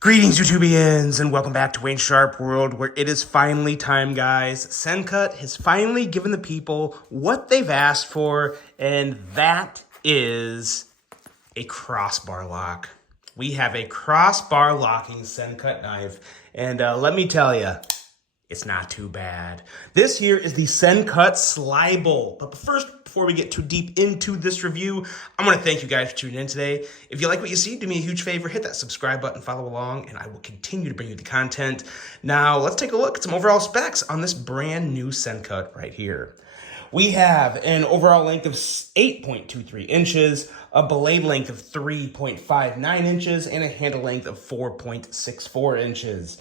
Greetings, YouTubians, and welcome back to Wayne Sharp World, where it is finally time, guys. Sencut has finally given the people what they've asked for, and that is a crossbar lock. We have a crossbar locking Sencut knife, and let me tell you, it's not too bad. This here is the Sencut Slybolt. But first, before we get too deep into this review, I want to thank you guys for tuning in today. If you like what you see, do me a huge favor, hit that subscribe button, follow along, and I will continue to bring you the content. Now, let's take a look at some overall specs on this brand new Sencut right here. We have an overall length of 8.23 inches, a blade length of 3.59 inches, and a handle length of 4.64 inches.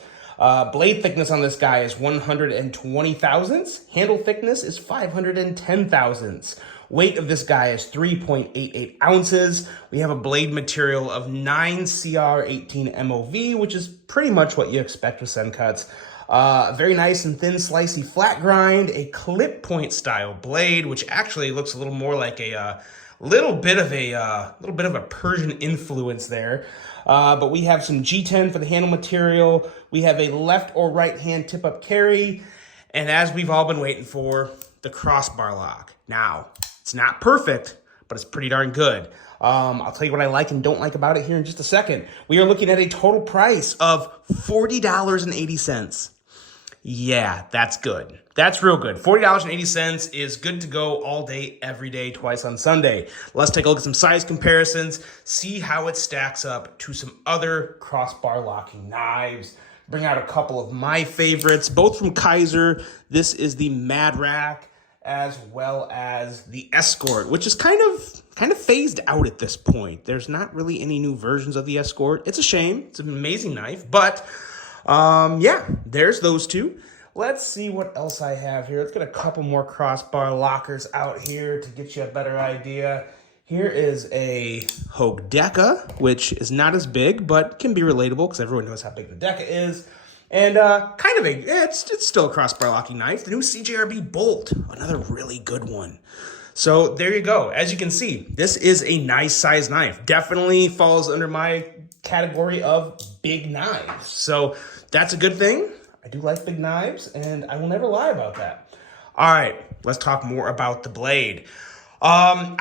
Blade thickness on this guy is 120 thousandths. Handle thickness is 510 thousandths. Weight of this guy is 3.88 ounces. We have a blade material of 9CR18 MOV, which is pretty much what you expect with Sencuts. Very nice and thin, slicey flat grind, a clip point style blade, which actually looks a little more like a little bit of a Persian influence there. But we have some G10 for the handle material. We have a left or right hand tip up carry. And as we've all been waiting for, the crossbar lock. Now, it's not perfect, but it's pretty darn good. I'll tell you what I like and don't like about it here in just a second. We are looking at a total price of $40.80. Yeah, that's good. That's real good. $40.80 is good to go all day, every day, twice on Sunday. Let's take a look at some size comparisons, see how it stacks up to some other crossbar locking knives. Bring out a couple of my favorites, both from Kaiser. This is the Mad Rack, as well as the Escort, which is kind of phased out at this point. There's not really any new versions of the Escort. It's a shame. It's an amazing knife, but yeah, there's those two. Let's see what else I have here. Let's get a couple more crossbar lockers out here to get you a better idea. Here is a Hogue Deca, which is not as big, but can be relatable because everyone knows how big the Deca is. And it's still a crossbar locking knife. The new CJRB Bolt, another really good one. So there you go. As you can see, this is a nice size knife. Definitely falls under my category of big knives. So that's a good thing. I do like big knives, and I will never lie about that. All right, let's talk more about the blade. I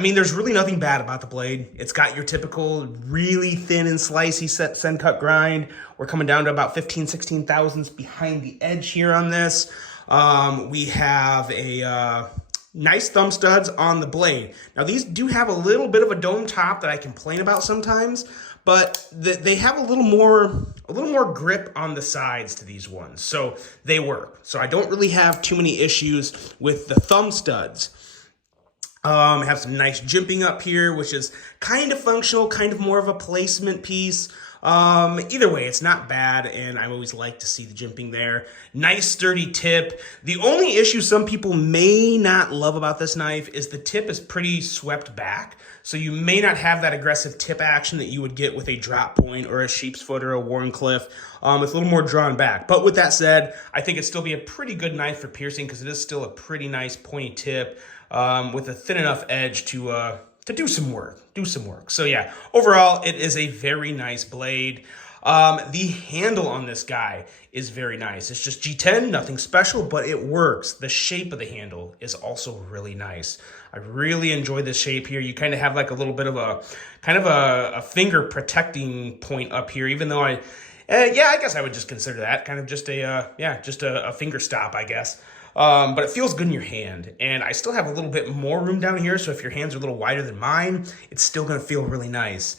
mean, there's really nothing bad about the blade. It's got your typical really thin and slicey Sencut grind. We're coming down to about 15, 16 thousandths behind the edge here on this. We have a nice thumb studs on the blade. Now, these do have a little bit of a dome top that I complain about sometimes, but they have a little more grip on the sides to these ones, so they work. So I don't really have too many issues with the thumb studs. Have some nice jimping up here, which is kind of functional, kind of more of a placement piece. Either way, it's not bad, and I always like to see the jimping there. Nice sturdy tip. The only issue some people may not love about this knife is the tip is pretty swept back, so you may not have that aggressive tip action that you would get with a drop point or a sheep's foot or a Warncliffe. It's a little more drawn back. But with that said, I think it'd still be a pretty good knife for piercing because it is still a pretty nice pointy tip with a thin enough edge to do some work. So yeah, overall, it is a very nice blade. The handle on this guy is very nice. It's just G10, nothing special, but it works. The shape of the handle is also really nice. I really enjoy this shape here. You kind of have like a little bit of a finger protecting point up here, even though I guess I would just consider that kind of just a finger stop, I guess. But it feels good in your hand, and I still have a little bit more room down here, so if your hands are a little wider than mine, it's still going to feel really nice.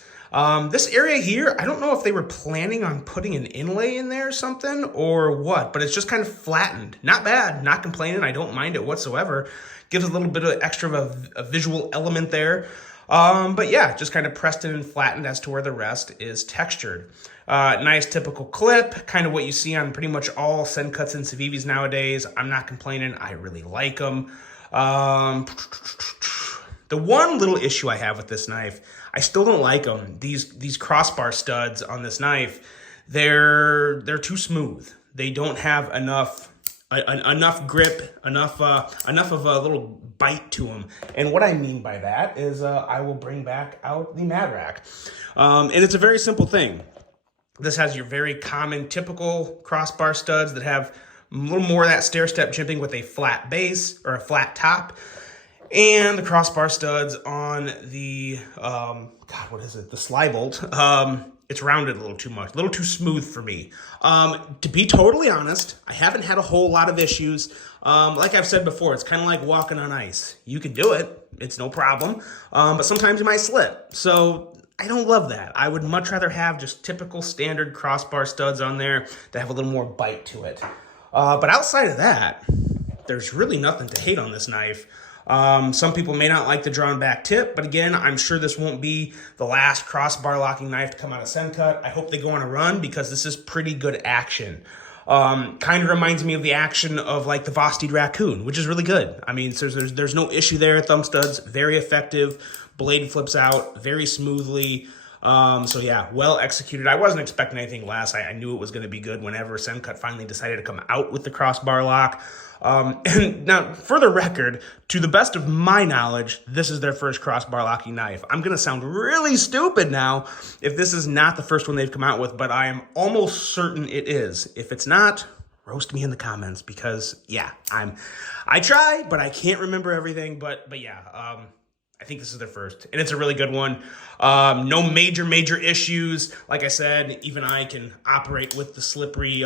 This area here, I don't know if they were planning on putting an inlay in there or something, or what, but it's just kind of flattened. Not bad, not complaining, I don't mind it whatsoever. Gives a little bit of extra of a visual element there. But yeah, just kind of pressed in and flattened as to where the rest is textured. Nice typical clip, kind of what you see on pretty much all Sencuts and Civivis nowadays. I'm not complaining, I really like them. The one little issue I have with this knife, I still don't like them. These crossbar studs on this knife, they're too smooth. They don't have enough grip, enough of a little bite to them. And what I mean by that is I will bring back out the Mad Rack. And it's a very simple thing. This has your very common, typical crossbar studs that have a little more of that stair-step jimping with a flat base or a flat top. And the crossbar studs on the, the Slybolt. It's rounded a little too much, a little too smooth for me. To be totally honest, I haven't had a whole lot of issues. Like I've said before, it's kind of like walking on ice. You can do it, it's no problem, but sometimes you might slip. So I don't love that. I would much rather have just typical standard crossbar studs on there that have a little more bite to it. But outside of that, there's really nothing to hate on this knife. Some people may not like the drawn back tip, but again, I'm sure this won't be the last crossbar locking knife to come out of Sencut. I hope they go on a run because this is pretty good action. Kind of reminds me of the action of like the Vosteed Raccoon, which is really good. I mean, so there's no issue there. Thumb studs, very effective. Blade flips out very smoothly. So yeah, well executed. I wasn't expecting anything less. I knew it was going to be good whenever Sencut finally decided to come out with the crossbar lock. And now, for the record, to the best of my knowledge, this is their first crossbar locking knife. I'm going to sound really stupid now if this is not the first one they've come out with, but I am almost certain it is. If it's not, roast me in the comments because, yeah, I try, but I can't remember everything. But yeah, I think this is their first, and it's a really good one. No major issues. Like I said, even I can operate with the slippery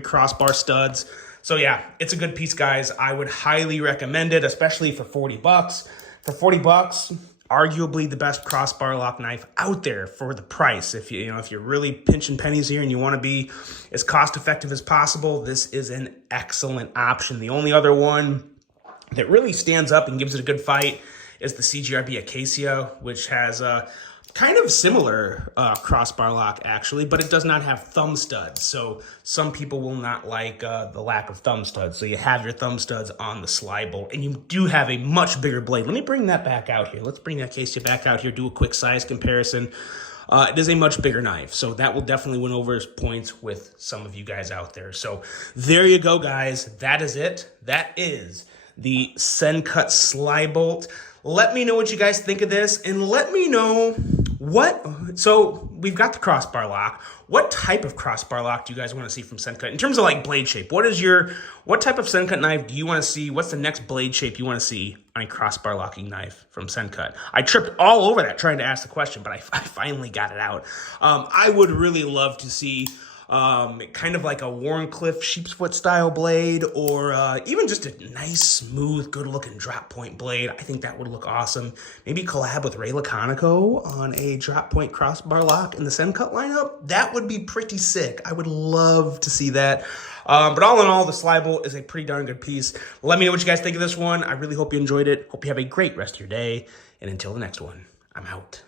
crossbar studs. So yeah, it's a good piece, guys. I would highly recommend it, especially for 40 bucks. For 40 bucks, arguably the best crossbar lock knife out there for the price. If you're really pinching pennies here and you want to be as cost effective as possible, this is an excellent option. The only other one that really stands up and gives it a good fight is the CGRB Acacia, which has a kind of similar crossbar lock, actually, but it does not have thumb studs. So some people will not like the lack of thumb studs. So you have your thumb studs on the Slybolt, and you do have a much bigger blade. Let me bring that back out here. Let's bring the Acacia back out here, do a quick size comparison. It is a much bigger knife, so that will definitely win over his points with some of you guys out there. So there you go, guys. That is it. That is the Sencut Slybolt. Let me know what you guys think of this, and let me know so we've got the crossbar lock. What type of crossbar lock do you guys want to see from Sencut? In terms of like blade shape, what type of Sencut knife do you want to see? What's the next blade shape you want to see on a crossbar locking knife from Sencut? I tripped all over that trying to ask the question, but I finally got it out. I would really love to see kind of like a Warncliffe sheep's foot style blade, or even just a nice, smooth, good looking drop point blade. I think that would look awesome. Maybe collab with Ray Laconico on a drop point crossbar lock in the Sencut lineup. That would be pretty sick. I would love to see that. But all in all, the Slybolt is a pretty darn good piece. Let me know what you guys think of this one. I really hope you enjoyed it. Hope you have a great rest of your day. And until the next one, I'm out.